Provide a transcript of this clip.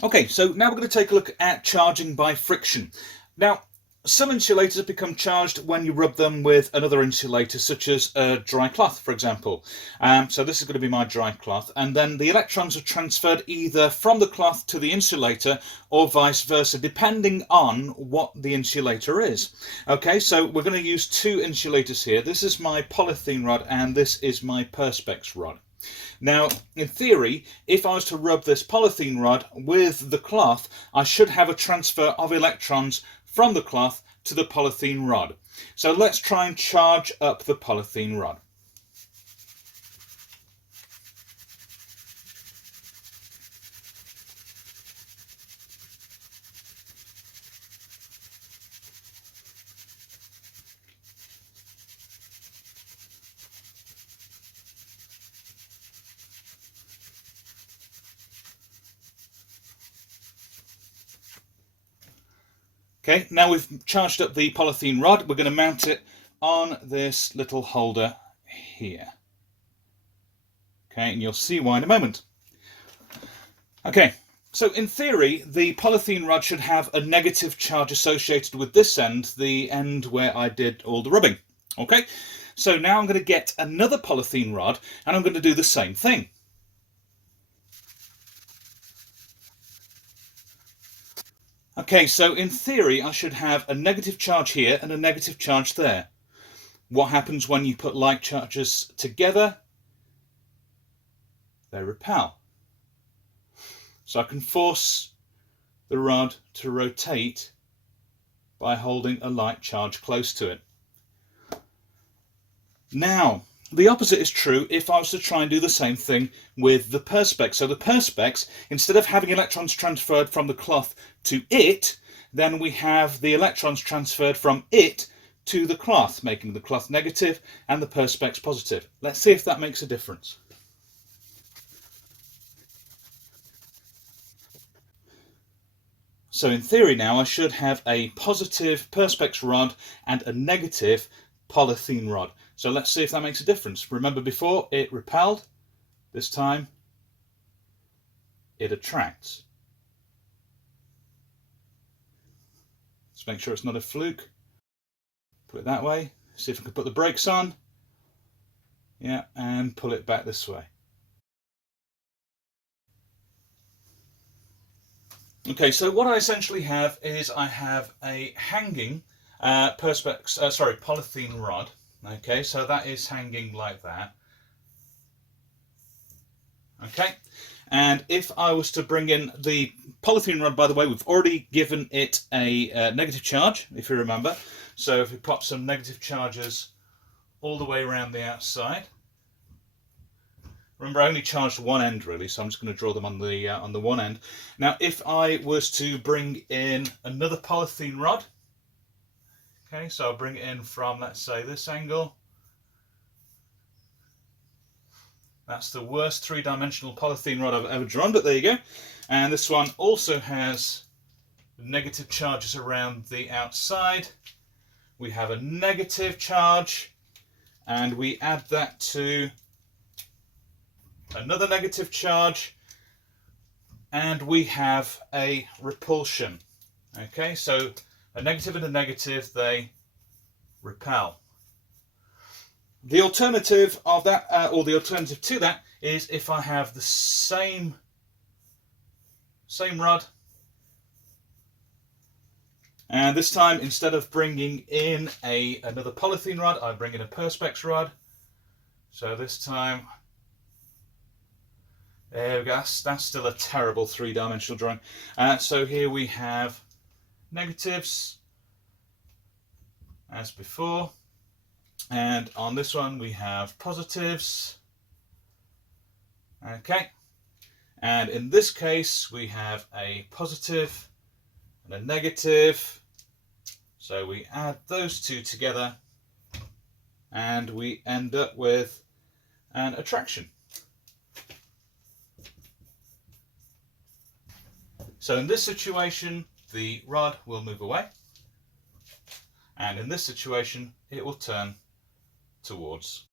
Okay, so now we're going to take a look at charging by friction. Now, some insulators become charged when you rub them with another insulator, such as a dry cloth, for example. So this is going to be my dry cloth, and then the electrons are transferred either from the cloth to the insulator or vice versa, depending on what the insulator is. Okay, so we're going to use two insulators here. This is my polythene rod, and this is my perspex rod. Now, in theory, if I was to rub this polythene rod with the cloth, I should have a transfer of electrons from the cloth to the polythene rod. So let's try and charge up the polythene rod. Okay, now we've charged up the polythene rod, we're going to mount it on this little holder here. Okay, and you'll see why in a moment. Okay, so in theory, the polythene rod should have a negative charge associated with this end, the end where I did all the rubbing. Okay, so now I'm going to get another polythene rod and I'm going to do the same thing. Okay, so in theory, I should have a negative charge here and a negative charge there. What happens when you put like charges together? They repel. So I can force the rod to rotate by holding a like charge close to it. Now, the opposite is true if I was to try and do the same thing with the perspex. So the perspex, instead of having electrons transferred from the cloth to it, then we have the electrons transferred from it to the cloth, making the cloth negative and the perspex positive. Let's see if that makes a difference. So in theory now I should have a positive perspex rod and a negative polythene rod. So let's see if that makes a difference. Remember before it repelled, this time it attracts. Let's make sure it's not a fluke. Put it that way. See if I can put the brakes on. Yeah, and pull it back this way. Okay, so what I essentially have is I have a hanging polythene rod. Okay, so that is hanging like that. Okay, and if I was to bring in the polythene rod, by the way, we've already given it a negative charge, if you remember. So if we pop some negative charges all the way around the outside. Remember, I only charged one end really, so I'm just going to draw them on the one end. Now, if I was to bring in another polythene rod, okay, so I'll bring it in from, let's say, this angle. That's the worst three-dimensional polythene rod I've ever drawn, but there you go. And this one also has negative charges around the outside. We have a negative charge, and we add that to another negative charge, and we have a repulsion. Okay, so a negative and a negative, they repel. The alternative of that, or the alternative to that, is if I have the same rod, and this time instead of bringing in another polythene rod, I bring in a perspex rod. So this time, there we go. That's still a terrible three-dimensional drawing. So here we have negatives as before, and on this one we have positives. Okay, and in this case we have a positive and a negative, so we add those two together and we end up with an attraction. So in this situation, the rod will move away, and in this situation, it will turn towards